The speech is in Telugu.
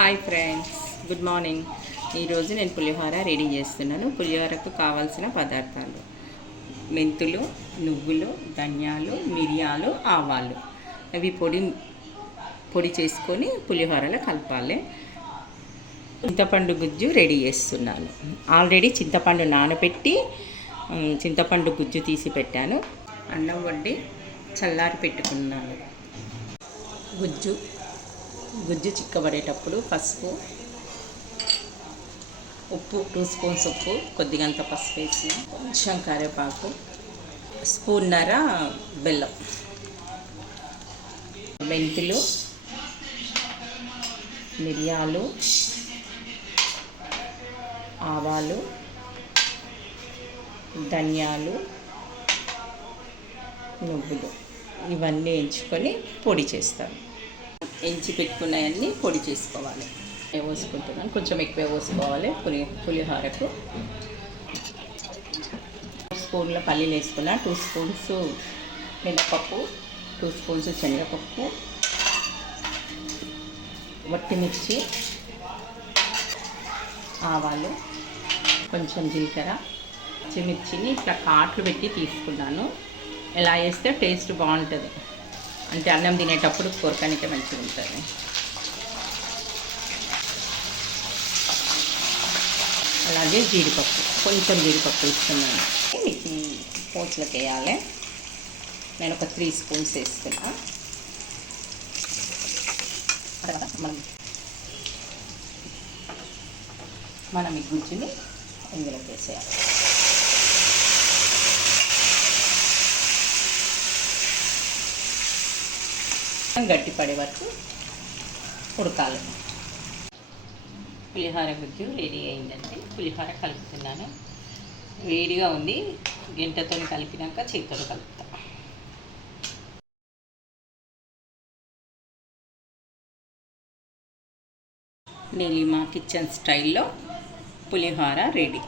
Hi friends, good morning. ఈరోజు నేను పులిహోర రెడీ చేస్తున్నాను. పులిహోరకు కావాల్సిన పదార్థాలు: మెంతులు, నువ్వులు, ధనియాలు, మిరియాలు, ఆవాలు. అవి పొడి చేసుకొని పులిహోరలో కలపాలి. చింతపండు గుజ్జు రెడీ చేస్తున్నాను. ఆల్రెడీ చింతపండు నానబెట్టి చింతపండు గుజ్జు తీసి పెట్టాను. అన్నం వండి చల్లారి పెట్టుకున్నాను. గుజ్జు చిక్కబడేటప్పుడు పసుపు, ఉప్పు 2 స్పూన్స్ ఉప్పు, కొద్దిగంత పసుపు వేసి, కొంచెం కరివేపాకు, స్పూన్నర బెల్లం, మెంతులు, మిరియాలు, ఆవాలు, ధనియాలు, నువ్వులు ఇవన్నీ ఎంచుకొని పొడి చేస్తాను. ఎంచి పెట్టుకున్నవన్నీ పొడి చేసుకోవాలి. పోసుకుంటున్నాను, కొంచెం ఎక్కువ పోసుకోవాలి. పులిహోరకు 2 స్పూన్ల పల్లీలు వేసుకున్నా, 2 స్పూన్స్ మినపప్పు, 2 స్పూన్స్ శనగపప్పు, వట్టిమిర్చి, ఆవాలు, కొంచెం జీలకర్ర, పచ్చిమిర్చిని ఇట్లా కాట్లు పెట్టి తీసుకున్నాను. ఎలా వేస్తే టేస్ట్ బాగుంటుంది, అంటే అన్నం తినేటప్పుడు కొరకనికే మంచిగా ఉంటుంది. అలాగే జీడిపప్పు, కొంచెం జీడిపప్పు ఇస్తున్నాను. పోట్లకి వేయాలి. నేను ఒక 3 స్పూన్స్ వేస్తున్నా. మనం ఈ గుజ్జుని ఇందులోకి వేసేయాలి. గట్టి పడే వరకు ఉడకాలి. పులిహోర గుజ్జు రెడీ అయిందండి. పులిహోర కలుపుతున్నాను. వేడిగా ఉంది, గంటతో కలిపినాక చేతితో కలుపుతా. నేను మా కిచెన్ స్టైల్లో పులిహోర రెడీ.